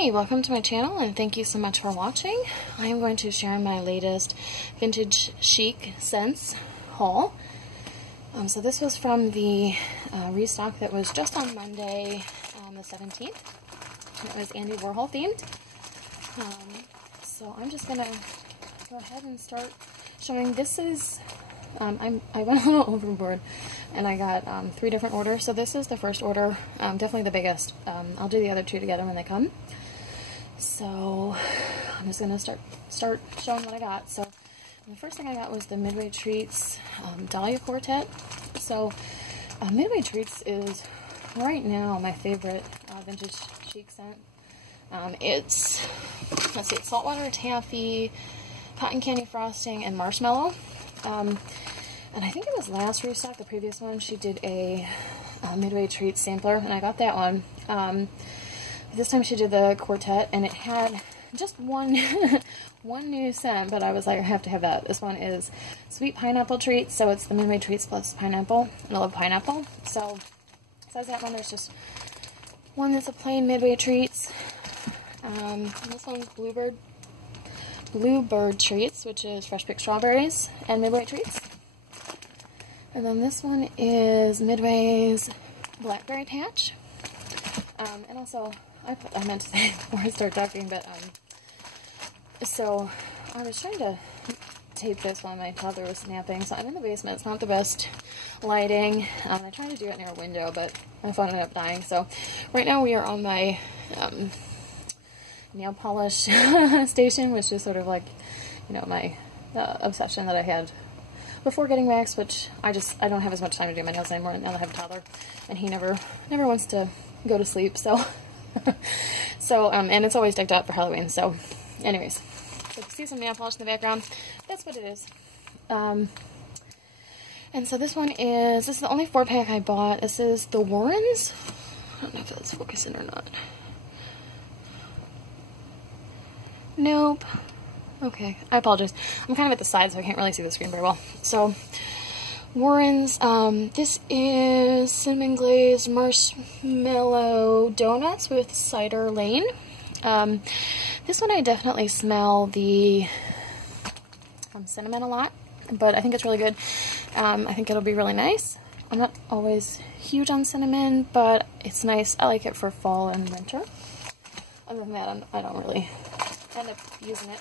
Hi, welcome to my channel and thank you so much for watching. I am going to share my latest vintage chic scents haul. So this was from the restock that was just on Monday, the 17th. It was Andy Warhol themed. So I'm just going to go ahead and start showing. This is, I went a little overboard and I got 3 different orders. So this is the first order, definitely the biggest. I'll do the other 2 together when they come. So I'm just going to start showing what I got. So the first thing I got was the Midway Treats Dahlia Quartet. So Midway Treats is right now my favorite vintage chic scent. It's, let's see, it's saltwater taffy, cotton candy frosting, and marshmallow. And I think it was last restock, the previous one, she did a Midway Treats sampler, and I got that one. This time she did the quartet, and it had just one new scent, but I was like, I have to have that. This one is Sweet Pineapple Treats, so it's the Midway Treats plus pineapple, and I love pineapple. So besides that one, there's just one that's a plain Midway Treats. This one's Bluebird Treats, which is fresh picked strawberries and Midway Treats. And then this one is Midway's Blackberry Patch. And also, I meant to say before I start talking, but so I was trying to tape this while my toddler was napping. So I'm in the basement. It's not the best lighting. I tried to do it near a window, but my phone ended up dying. So right now we are on my nail polish station, which is sort of like, you know, my obsession that I had before getting waxed, which I don't have as much time to do my nails anymore now that I have a toddler, and he never wants to go to sleep, so and it's always decked out for Halloween. So anyways, so you can see some nail polish in the background. That's what it is. And so this is the only 4-pack I bought. This is the Warrens. I don't know if that's focusing or not. Nope. Okay, I apologize. I'm kind of at the side, so I can't really see the screen very well. So, Warren's, this is cinnamon glazed marshmallow donuts with cider lane. This one I definitely smell the cinnamon a lot, but I think it's really good. I think it'll be really nice. I'm not always huge on cinnamon, but it's nice. I like it for fall and winter. Other than that, I don't really end up using it.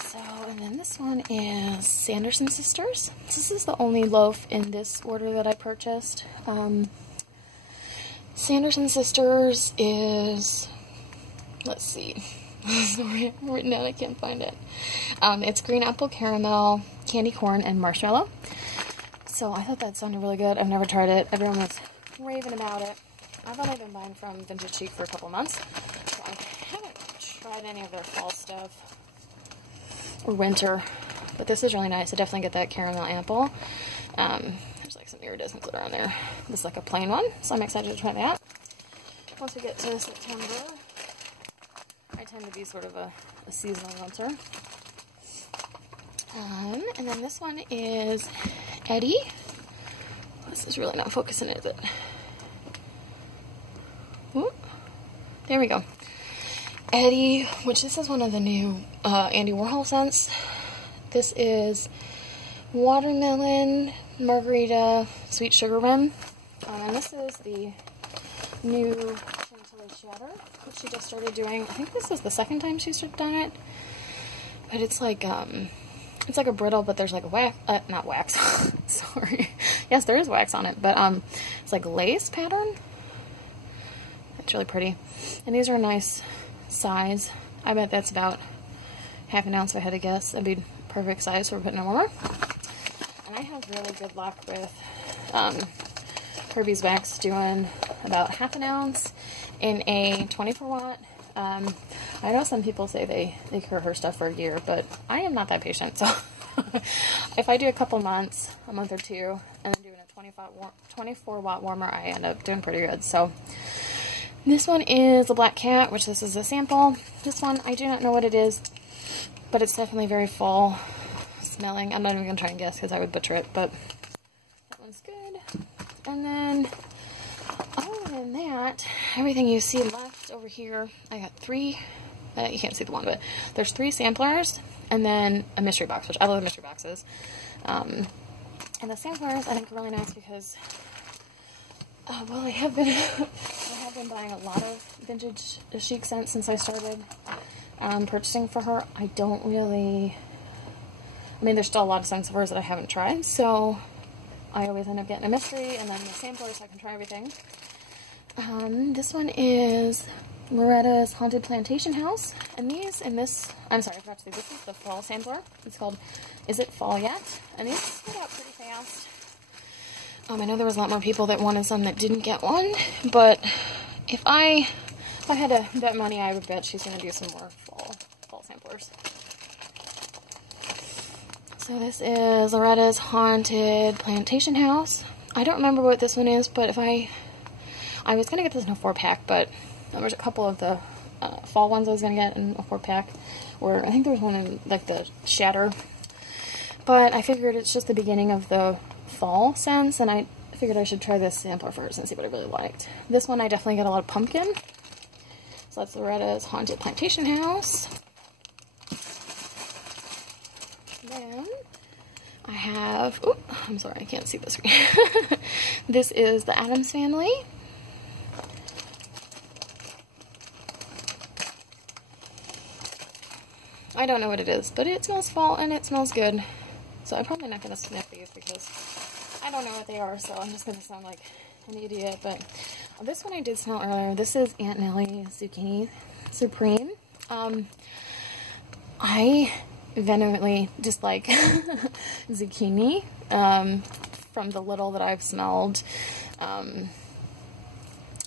So, and then this one is Sanderson Sisters. This is the only loaf in this order that I purchased. Sanderson Sisters is, let's see, sorry, I've written down, I can't find it. It's green apple caramel, candy corn, and marshmallow. So I thought that sounded really good. I've never tried it. Everyone was raving about it. I've only been buying from Vintage Chic for a couple months, so I haven't tried any of their fall stuff or winter, but this is really nice. I definitely get that caramel apple. There's like some iridescent glitter on there. This is like a plain one, so I'm excited to try that. Once we get to September, I tend to be sort of a seasonal winter. And then this one is Eddie. This is really not focusing, is it? Ooh, there we go. Eddie, which this is one of the new Andy Warhol scents. This is watermelon, margarita, sweet sugar rim. And this is the new Chantilly Shatter, which she just started doing. I think this is the second time she's done it. But it's like a brittle, but there's like a wax, not wax, sorry. Yes, there is wax on it, but it's like lace pattern. It's really pretty. And these are a nice size. I bet that's about half an ounce if I had to guess. That'd be perfect size for putting in a warmer. And I have really good luck with Kirby's Wax doing about half an ounce in a 24 watt. I know some people say they cure her stuff for a year, but I am not that patient, so if I do a couple months, a month or 2, and then doing a 24 watt warmer, I end up doing pretty good. So this one is the Black Cat, which this is a sample. This one, I do not know what it is, but it's definitely very fall smelling. I'm not even going to try and guess because I would butcher it, but that one's good. And then, other than than that, everything you see left over here, I got 3, you can't see the one, but there's 3 samplers, and then a mystery box, which I love the mystery boxes. And the samplers I think are really nice because, well, I have been buying a lot of vintage Chic scents since I started purchasing for her. I mean, there's still a lot of scents of hers that I haven't tried, so I always end up getting a mystery and then the sampler so I can try everything. This one is Loretta's Haunted Plantation House, and I'm sorry, I forgot to say, this is the fall sampler. It's called Is It Fall Yet? And these sold out pretty fast. I know there was a lot more people that wanted some that didn't get one, but if I had to bet money, I would bet she's going to do some more fall samplers. So this is Loretta's Haunted Plantation House. I don't remember what this one is, but if I was going to get this in a 4-pack, but there was a couple of the fall ones I was going to get in a 4-pack, or I think there was one in like the Shatter, but I figured it's just the beginning of the fall scents, and I figured I should try this sampler first and see what I really liked. This one I definitely get a lot of pumpkin, so that's Loretta's Haunted Plantation House. Then I have, oh, I'm sorry, I can't see the screen. This is the Addams Family. I don't know what it is, but it smells fall and it smells good. So I'm probably not going to sniff these because I don't know what they are, so I'm just going to sound like an idiot. But this one I did smell earlier. This is Aunt Nellie Zucchini Supreme. I vehemently dislike zucchini from the little that I've smelled. I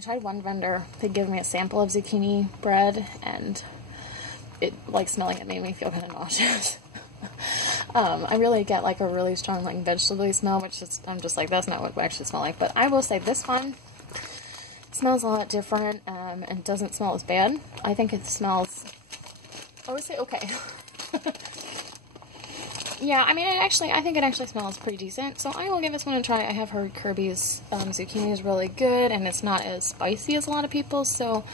tried one vendor to give me a sample of zucchini bread, and it, like, smelling it made me feel kind of nauseous. I really get like a really strong like vegetable smell, which is, I'm just like, that's not what I actually smell like. But I will say this one smells a lot different and doesn't smell as bad. I think it smells, I would say okay. Yeah, I mean, I think it actually smells pretty decent, so I will give this one a try. I have heard Kirby's zucchini is really good, and it's not as spicy as a lot of people, so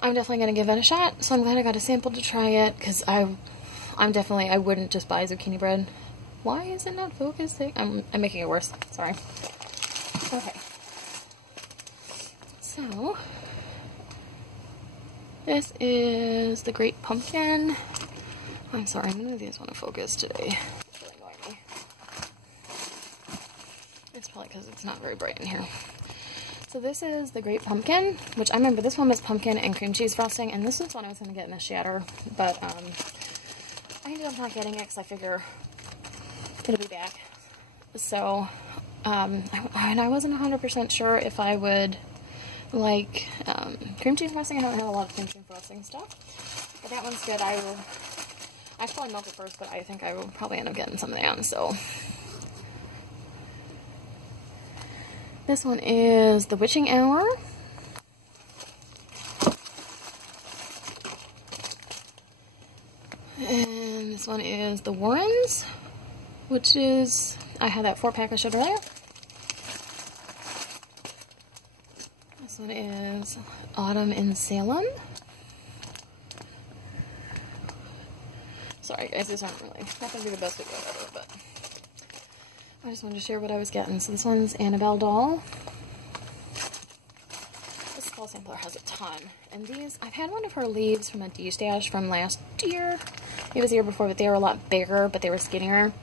I'm definitely going to give it a shot. So I'm glad I got a sample to try it, because I wouldn't just buy zucchini bread. Why is it not focusing? I'm making it worse. Sorry. Okay. So, this is the Great Pumpkin. I'm sorry, none of these want to focus today. It's really annoying me. It's probably because it's not very bright in here. So this is the Great Pumpkin, which I remember this one was pumpkin and cream cheese frosting, and this is one I was going to get in the Shatter, but I ended up not getting it because I figure it'll be back. So, and I wasn't 100% sure if I would like cream cheese frosting. I haven't had a lot of cream cheese frosting stuff, but that one's good. I should probably melt it first, but I think I will probably end up getting some of that, so. This one is the Witching Hour. And this one is the Warrens, which is, I had that 4-pack I showed earlier. This one is Autumn in Salem. Sorry guys, these aren't really, not going to be the best video ever, but I just wanted to share what I was getting. So this one's Annabelle Doll. This fall sampler has a ton. And these, I've had one of her leaves from a D-stash from last year. It was the year before, but they were a lot bigger, but they were skinnier.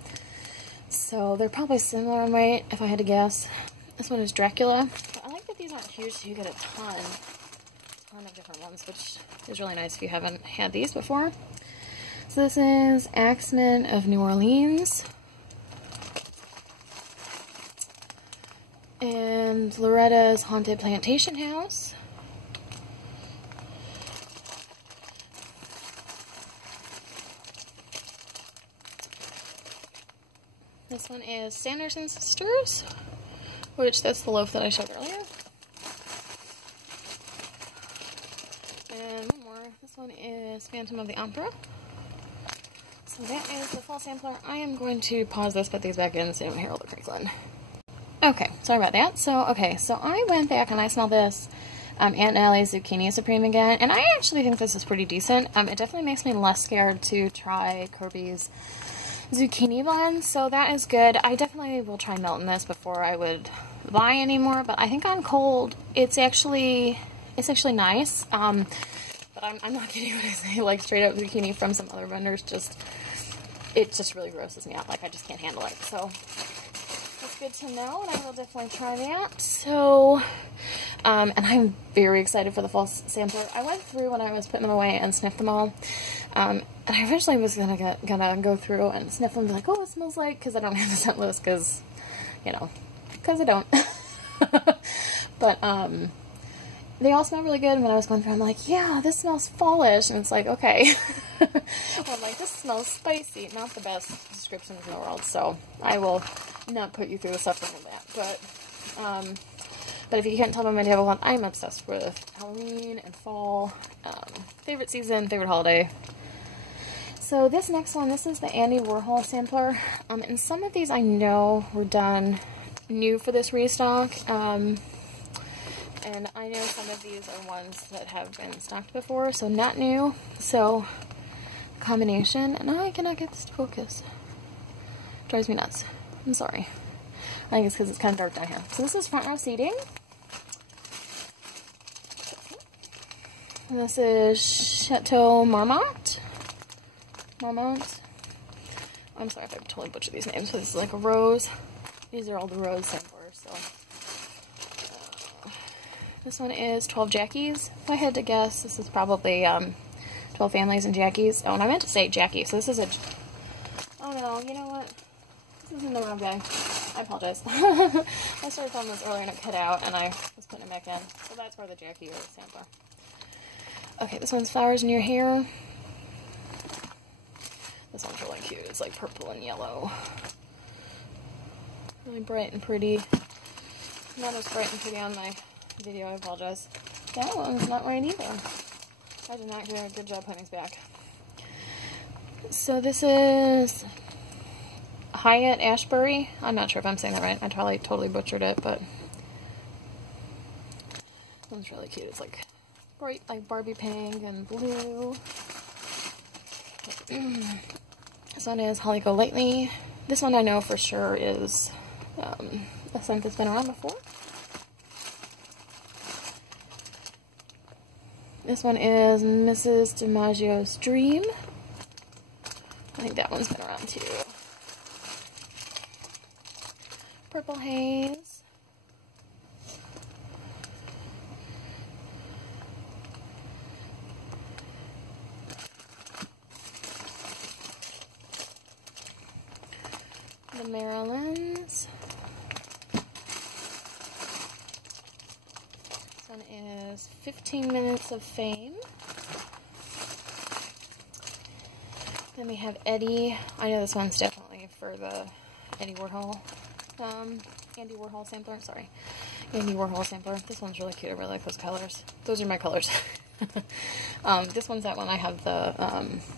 So they're probably similar in weight, if I had to guess. This one is Dracula. But I like that these aren't huge, so you get a ton of different ones, which is really nice if you haven't had these before. So this is Axemen of New Orleans. And Loretta's Haunted Plantation House. This one is Sanderson Sisters, which that's the loaf that I showed earlier. And one more. This one is Phantom of the Opera. So that is the fall sampler. I am going to pause this, put these back in, so you don't hear all the crinkling. Okay, sorry about that. So, okay, so I went back and I smelled this Aunt Nellie's Zucchini Supreme again, and I actually think this is pretty decent. It definitely makes me less scared to try Kirby's Zucchini blend, so that is good. I definitely will try melting this before I would buy any more, but I think on cold, it's actually nice. But I'm not kidding when I say, like, straight up zucchini from some other vendors, it just really grosses me out. Like, I just can't handle it. So that's good to know, and I will definitely try that. So, and I'm very excited for the fall sampler. I went through when I was putting them away and sniffed them all. And I eventually was gonna go through and sniff them and be like, oh, it smells like, because I don't have the scent list, because, you know, because I don't. But, they all smell really good, and when I was going through, I'm like, yeah, this smells fallish, and it's like, okay. I'm like, this smells spicy. Not the best descriptions in the world, so I will not put you through the suffering of that. But if you can't tell by my table cloth, I'm obsessed with Halloween and fall. Favorite season, favorite holiday. So this next one, this is the Andy Warhol sampler. And some of these I know were done new for this restock. And I know some of these are ones that have been stocked before, so not new. So, combination, and I cannot get this to focus. Drives me nuts. I'm sorry. I think it's because it's kind of dark down here. So this is front row seating. And this is Chateau Marmont. I'm sorry if I totally butchered these names, but this is like a rose. These are all the rose samplers, so. This one is 12 Jackies. If I had to guess, this is probably 12 Families and Jackies. Oh, and I meant to say Jackie, so this is a... Oh no, you know what? This isn't the wrong bag. I apologize. I started filming this earlier and it cut out, and I was putting it back in. So that's where the Jackie is sampler. Okay, this one's Flowers in Your Hair. This one's really cute. It's like purple and yellow. Really bright and pretty. Not as bright and pretty on my video, I apologize. That one's not right either. I did not do a good job putting these back. So this is Hyatt Ashbury. I'm not sure if I'm saying that right. I probably totally butchered it, but this one's really cute. It's like bright, like Barbie pink and blue. This one is Holly Golightly. This one I know for sure is a scent that's been around before. This one is Mrs. DiMaggio's Dream. I think that one's been around too. Purple Haze. The Marylands. This one is 15 Minutes of Fame. Then we have Eddie. I know this one's definitely for the Andy Warhol sampler. Sorry, Andy Warhol sampler. This one's really cute. I really like those colors. Those are my colors. This one's that one. I have the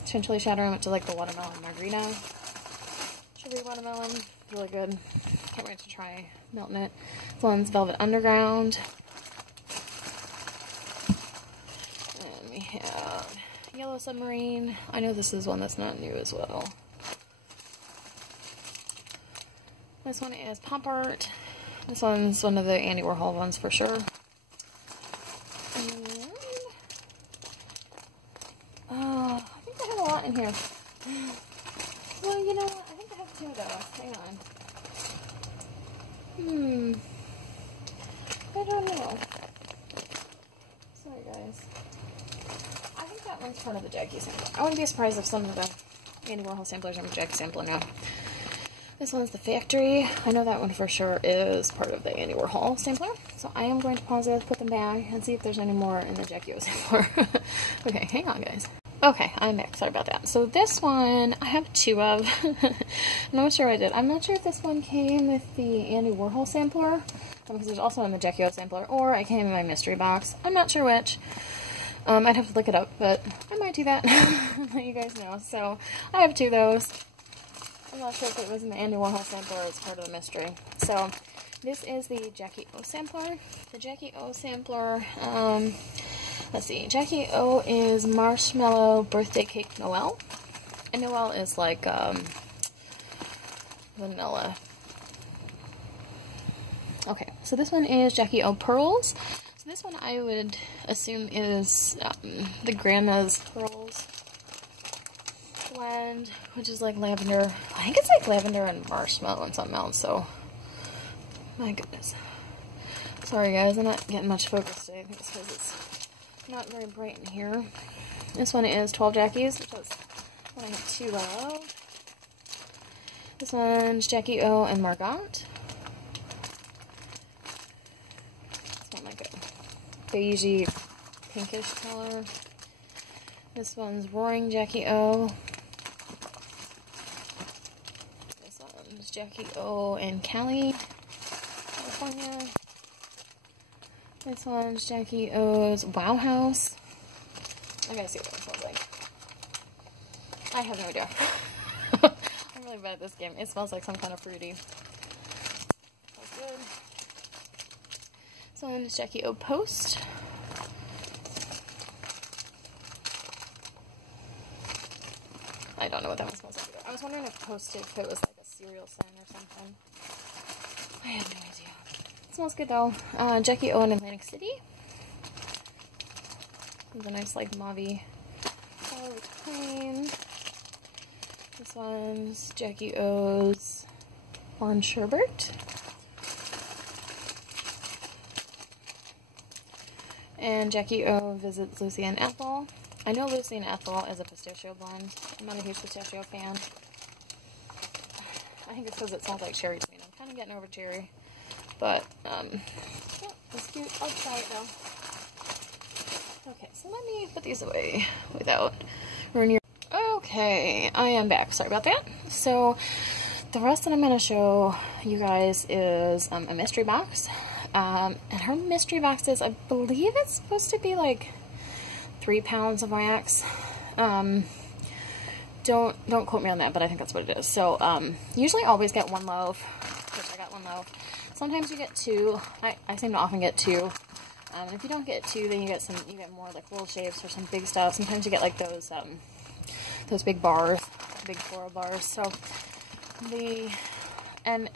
Chantilly Shattering, which is like the watermelon margarita. Cherry watermelon. Really good. Can't wait to try melting it. This one's Velvet Underground. And we have Yellow Submarine. I know this is one that's not new as well. This one is Pop Art. This one's one of the Andy Warhol ones for sure. And I think I have a lot in here. Well, you know what? I think I have two though. Hang on. I don't know. Sorry, guys. I think that one's part of the Jackie sampler. I wouldn't be surprised if some of the Andy Warhol samplers are Jackie sampler now. This one's The Factory. I know that one for sure is part of the Andy Warhol sampler. So I am going to pause this, put them back, and see if there's any more in the Jackie sampler. Okay, hang on, guys. Okay, I'm back. Sorry about that. So this one, I have two of. I'm not sure I did. I'm not sure if this one came with the Andy Warhol sampler, because there's also one in the Jackie sampler, or it came in my mystery box. I'm not sure which. I'd have to look it up, but I might do that. Let you guys know. So I have two of those. I'm not sure if it was in the Andy Warhol sampler or it's part of the mystery. So This is the Jackie O sampler. The Jackie O sampler, let's see, Jackie O is Marshmallow Birthday Cake Noel. And Noel is like, vanilla. Okay, so this one is Jackie O Pearls. So this one I would assume is the Grandma's Pearls blend, which is like lavender. I think it's like lavender and marshmallow and something else, so my goodness. Sorry guys, I'm not getting much focus today. I think it's because it's not very bright in here. This one is 12 Jackies, which is one I have two of. This one's Jackie O and Margot. This one like a beigey pinkish color. This one's Roaring Jackie O. This one's Jackie O and Cali, California. This one's Jackie O's Wow House. I gotta see what that smells like. I have no idea. I'm really bad at this game. It smells like some kind of fruity. Smells good. This one's Jackie O Post. I don't know what that one smells like either. I was wondering if Post, if it was like a cereal scent or something. I have no idea. It smells good though. Jackie O in Atlantic City. It's a nice like mauve color with cream. This one's Jackie O's Orange Sherbet. And Jackie O visits Lucy and Ethel. I know Lucy and Ethel is a pistachio blend. I'm not a huge pistachio fan. I think it's because it smells like cherry to me. I'm kind of getting over cherry. But, yeah, it's cute. I'll try it though. Okay, so let me put these away without ruining your... Okay, I am back. Sorry about that. So, the rest that I'm going to show you guys is a mystery box. And her mystery boxes, I believe it's supposed to be like 3 pounds of wax. Don't quote me on that, but I think that's what it is. So, usually always get 1 loaf, which I got 1 loaf. Sometimes you get 2. I seem to often get 2. And if you don't get 2, then you get more like little shapes or some big stuff. Sometimes you get like those big bars, big floral bars. So and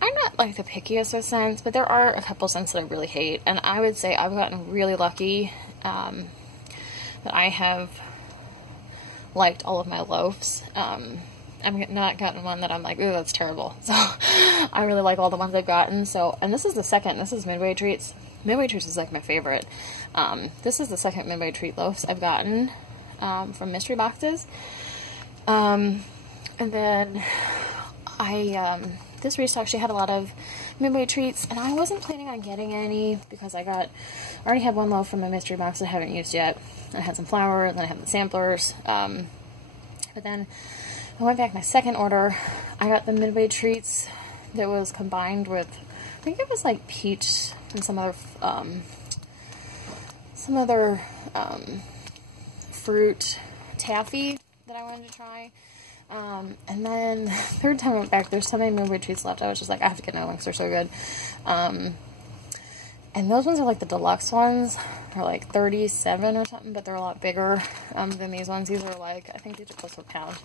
I'm not like the pickiest with scents, but there are a couple scents that I really hate. And I would say I've gotten really lucky that I have liked all of my loaves. I've not gotten one that I'm like, ooh, that's terrible. So I really like all the ones I've gotten. So, and this is the second. This is Midway Treats. Midway Treats is like my favorite. This is the second Midway Treat loaves I've gotten from mystery boxes. And then this Restock, she had a lot of Midway Treats, and I wasn't planning on getting any because I already had 1 loaf from my mystery box that I haven't used yet. I had some flour, and then I had the samplers. But then I went back my second order. I got the Midway Treats that was combined with, I think it was like peach and some other fruit taffy that I wanted to try. And then third time I went back, there's so many Midway Treats left. I was just like, I have to get another one because they're so good. And those ones are like the deluxe ones. They're like 37 or something, but they're a lot bigger than these ones. These are like, I think these are close to a pound.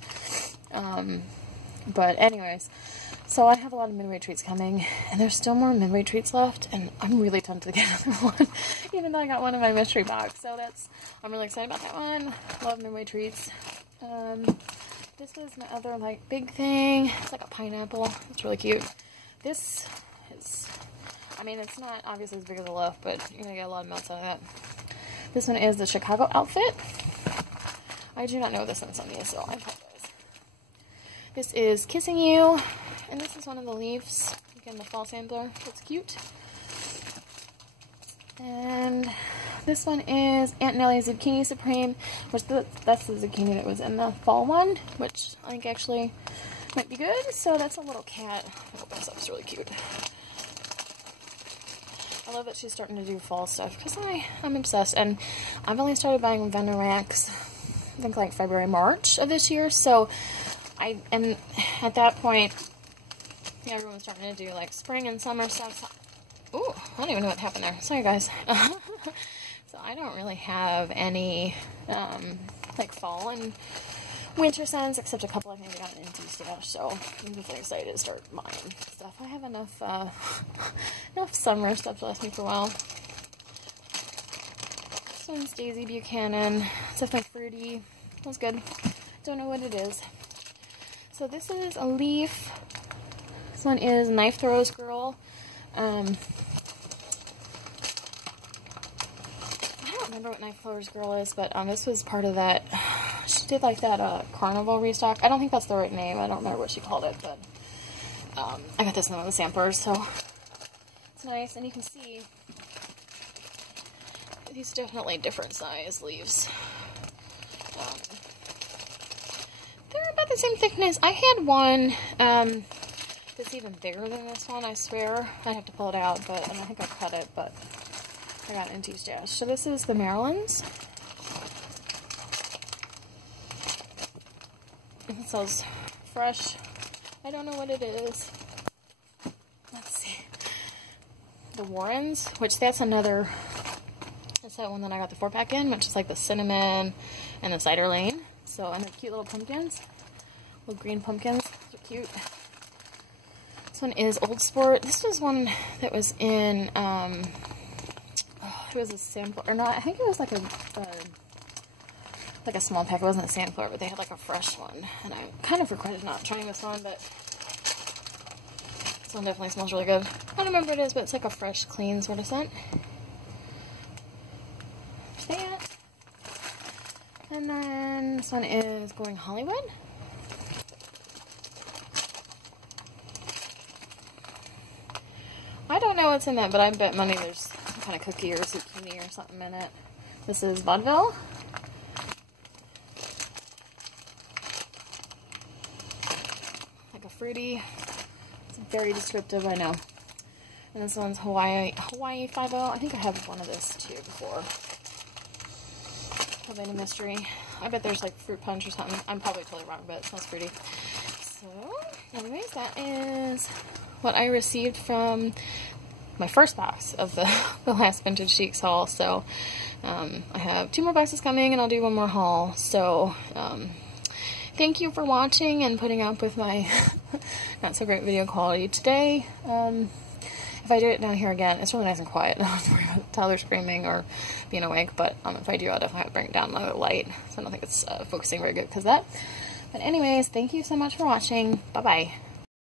But anyways, so I have a lot of Midway Treats coming, and there's still more Midway Treats left, and I'm really tempted to get another one, even though I got one in my mystery box. So I'm really excited about that one. Love Midway Treats. This is my other like big thing. It's like a pineapple. It's really cute. This is, I mean, it's not obviously as big as a loaf, but you're gonna get a lot of melts out of that. This one is the Chicago outfit. I do not know this one's on these, so I apologize. This is Kissing You, and this is one of the leaves. Again, the fall sampler. It's cute. And this one is Aunt Nellie's Zucchini Supreme, which that's the zucchini that was in the fall one, which I think actually might be good. So that's a little cat. Oh, that stuff's really cute. I love that she's starting to do fall stuff because I'm obsessed, and I've only started buying vendor racks I think like February, March of this year, so and at that point yeah, everyone's starting to do like spring and summer stuff. So, ooh, I don't even know what happened there. Sorry, guys. So I don't really have any like fall and winter scents, except a couple I think I got in NT stash. So I'm definitely excited to start buying stuff. I have enough enough summer stuff to last me for a while. This one's Daisy Buchanan. It's definitely fruity. That's good. Don't know what it is. So this is a leaf. This one is Knife Throws Girl. I don't remember what Knife Throws Girl is, but this was part of that. She did like that carnival restock. I don't think that's the right name. I don't remember what she called it, but I got this in one of the samplers, so it's nice. And you can see these definitely different size leaves. They're about the same thickness. I had one that's even bigger than this one, I swear. I have to pull it out, but I don't think I cut it, but I got NT stash. So this is the Maryland's. It says fresh. I don't know what it is. Let's see. The Warrens, which that's another, that's that one that I got the 4-pack in, which is like the cinnamon and the cider lane. So, and the cute little pumpkins. Little green pumpkins. They're cute. This one is Old Sport. This was one that was in, it was a sampler, or not, I think it was like a small pack. It wasn't a sampler, but they had like a fresh one. And I kind of regretted not trying this one, but this one definitely smells really good. I don't remember what it is, but it's like a fresh, clean sort of scent. There's that. And then this one is Going Hollywood. I don't know what's in that, but I bet money there's some kind of cookie or zucchini or something in it. This is Vaudeville. Like a fruity. It's very descriptive, I know. And this one's Hawaii 5-0. I think I have one of this too before. Havana Mystery. I bet there's like fruit punch or something. I'm probably totally wrong, but it smells fruity. So, anyways, that is what I received from my first box of the last Vintage Chics haul. So, I have 2 more boxes coming, and I'll do one more haul. So, thank you for watching and putting up with my not so great video quality today. If I do it down here again, it's really nice and quiet. I don't have to worry about Tyler screaming or being awake, but if I do, I'll definitely have to bring it down a little light. So I don't think it's focusing very good because of that. But anyways, thank you so much for watching. Bye-bye.